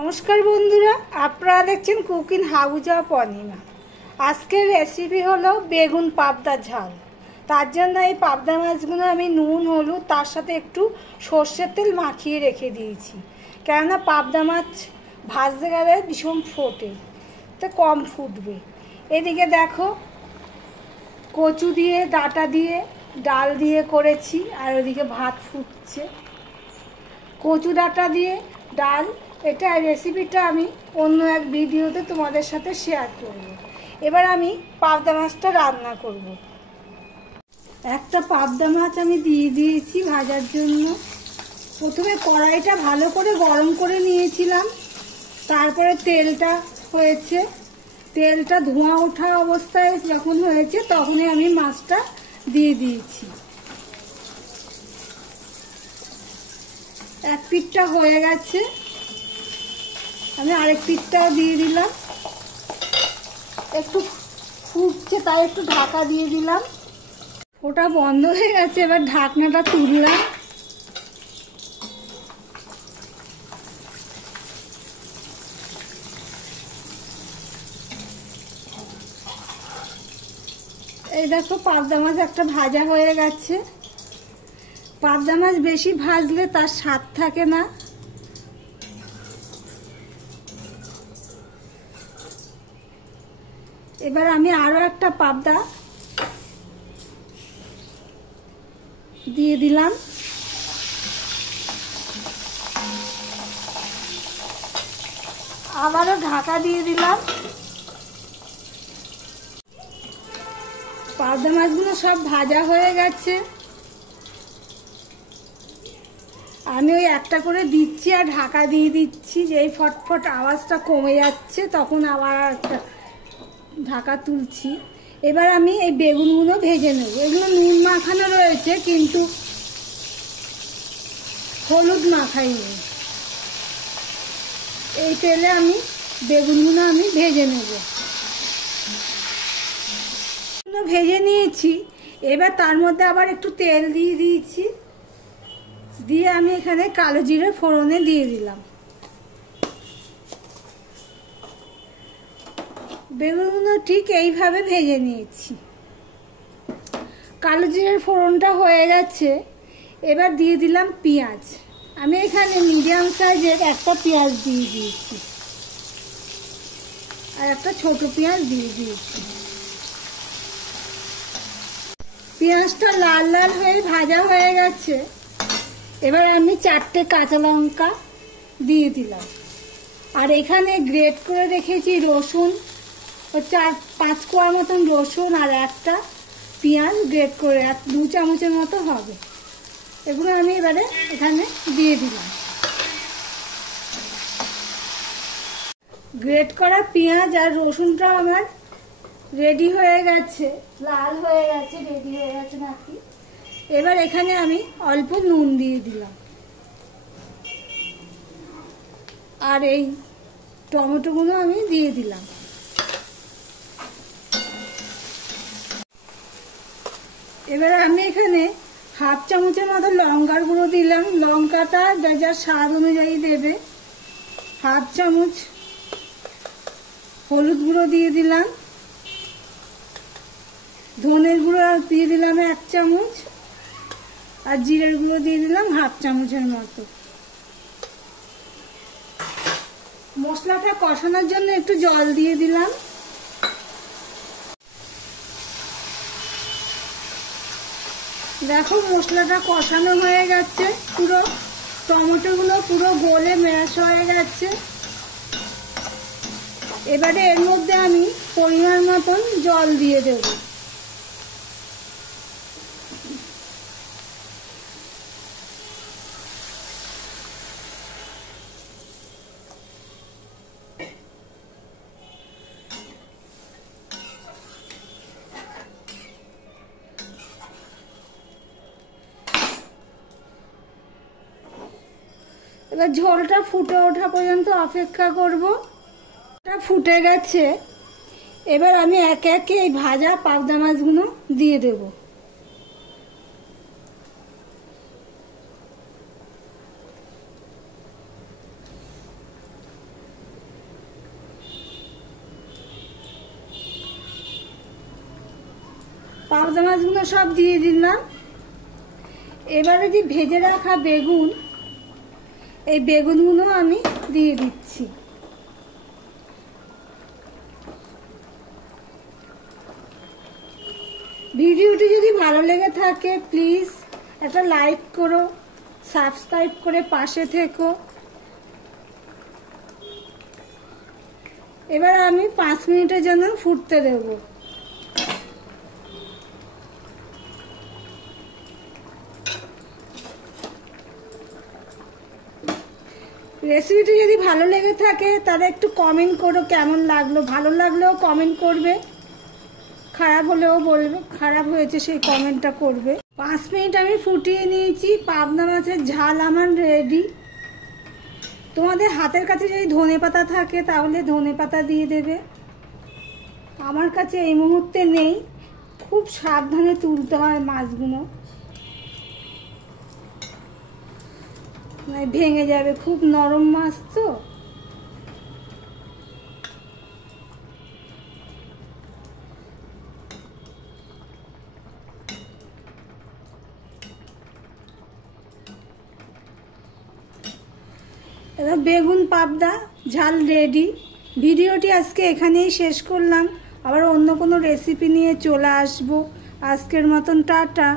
নমস্কার বন্ধুরা, আপনারা দেখছেন কুকিং হাউস অফ অনিমা। আজকের রেসিপি হলো বেগুন পাবদা ঝাল। তার জন্য এই পাবদা মাছগুলো আমি নুন হলুদ তার সাথে একটু সর্ষের তেল মাখিয়ে রেখে দিয়েছি, কেননা পাবদা মাছ ভাজতে গেলে ভীষণ ফোটে, তো কম ফুটবে। এদিকে দেখো, কচু দিয়ে ডাঁটা দিয়ে ডাল দিয়ে করেছি, আর ওদিকে ভাত ফুটছে। কচু ডাঁটা দিয়ে ডাল, এটা রেসিপিটা আমি অন্য এক ভিডিওতে তোমাদের সাথে শেয়ার করব। এবার আমি পাবদা মাছটা রান্না করব। একটা পাবদা মাছ আমি দিয়ে দিয়েছি ভাজার জন্য। প্রথমে কড়াইটা ভালো করে গরম করে নিয়েছিলাম, তারপরে তেলটা হয়েছে, তেলটা ধোঁয়া ওঠা অবস্থায় যখন হয়েছে তখনই আমি মাছটা দিয়ে দিয়েছি। এক পিঠটা হয়ে গেছে, আমি আরেক পিঠটাও দিয়ে দিলাম। একটু ফুটছে তাই একটু ঢাকা দিয়ে দিলাম। ওটা বন্ধ হয়ে গেছে, এবার ঢাকনাটা তুললাম। এই দেখো, পাবদা মাছ একটা ভাজা হয়ে গেছে। পাবদা মাছ বেশি ভাজলে তার স্বাদ থাকে না। এবার আমি আরো একটা পাবদা দিয়ে দিলাম। আবারও ঢাকা দিয়ে দিলাম। পাবদা মাছগুলো সব ভাজা হয়ে গেছে। আমি ওই একটা করে দিচ্ছি আর ঢাকা দিয়ে দিচ্ছি, যে এই ফটফট আওয়াজটা কমে যাচ্ছে তখন আবার একটা ঢাকা তুলছি। এবার আমি এই বেগুনগুলো ভেজে নেব। এগুলো নুন মাখানো রয়েছে, কিন্তু হলুদ মাখাইনি। এই তেলে আমি বেগুনগুলো ভেজে নেব। ভেজে নিয়েছি, এবার তার মধ্যে আবার একটু তেল দিয়ে দিয়েছি, দিয়ে আমি এখানে কালো জিরে ফোড়নে দিয়ে দিলাম। বেগুনগুলো ঠিক এইভাবে ভেজে নিয়েছি। কালো জিরের ফোড়নটা হয়ে গেছে, এবার দিয়ে দিলাম পেঁয়াজ। আমি এখানে মিডিয়াম সাইজের একটা পেঁয়াজ দিয়ে দিয়েছি, আর একটা ছোট পেঁয়াজ দিয়ে দিয়েছি। পেঁয়াজটা লাল লাল হয়ে ভাজা হয়ে গেছে। এবার আমি 4টে কাঁচা লঙ্কা দিয়ে দিলাম, আর এখানে গ্রেট করে রেখেছি রসুন, 4-5 কোয়া মতন রসুন, আর একটা পেঁয়াজ গ্রেট করে 2 চামচের মতো হবে। এগুলো আমি এবারে এখানে দিয়ে দিলাম। গ্রেট করা পেঁয়াজ আর রসুনটাও আমার রেডি হয়ে গেছে, লাল হয়ে গেছে, রেডি হয়ে গেছে নাকি। এবার এখানে আমি অল্প নুন দিয়ে দিলাম, আর এই টমেটোগুলো আমি দিয়ে দিলাম। এবার আমি এখানে 1/2 চামচের মতো লঙ্কার গুঁড়ো দিলাম। লঙ্কাটা যার স্বাদ অনুযায়ী দেবে। 1/2 চামচ হলুদ গুঁড়ো দিয়ে দিলাম। ধনের গুঁড়ো দিয়ে দিলাম 1 চামচ, আর জিরের গুঁড়ো দিয়ে দিলাম 1/2 চামচের মতো। মশলাটা কষানোর জন্য একটু জল দিয়ে দিলাম। দেখো, মশলাটা কষানো হয়ে গেছে, পুরো টমেটোগুলো পুরো গলে ম্যাশ হয়ে গেছে। এবারে এর মধ্যে আমি পরিমাণ মতন জল দিয়ে দেব। এবার ঝোলটা ফুটে ওঠা পর্যন্ত অপেক্ষা করব। এটা ফুটে গেছে, এবার আমি একে একে এই ভাজা পাবদা মাছগুলো দিয়ে দেব। পাবদা মাছগুলো সব দিয়ে দিলাম। এবারে যে ভেজে রাখা বেগুন, এই বেগুনগুলো আমি দিয়ে দিচ্ছি। ভিডিওটি যদি ভালো লেগে থাকে প্লিজ একটা লাইক করো, সাবস্ক্রাইব করে পাশে থেকো। এবার আমি 5 মিনিটের জন্য ফুটতে দেব। রেসিপিটি যদি ভালো লেগে থাকে তাহলে একটু কমেন্ট করো কেমন লাগলো। ভালো লাগলেও কমেন্ট করবে, খারাপ হলেও বলবে, খারাপ হয়েছে সেই কমেন্টটা করবে। 5 মিনিট আমি ফুটিয়ে নিয়েছি। পাবদা মাছের ঝাল আমার রেডি। তোমাদের হাতের কাছে যদি ধনেপাতা থাকে তাহলে ধনেপাতা দিয়ে দেবে। আমার কাছে এই মুহূর্তে নেই, খুব সাবধানে তুলতে হয় মাছগুলো, ভেঙে যাবে, খুব নরম মাছ তো। এবার বেগুন পাবদা ঝাল রেডি। ভিডিওটি আজকে এখানেই শেষ করলাম। আবার অন্য কোনো রেসিপি নিয়ে চলে আসবো। আজকের মতন টাটা।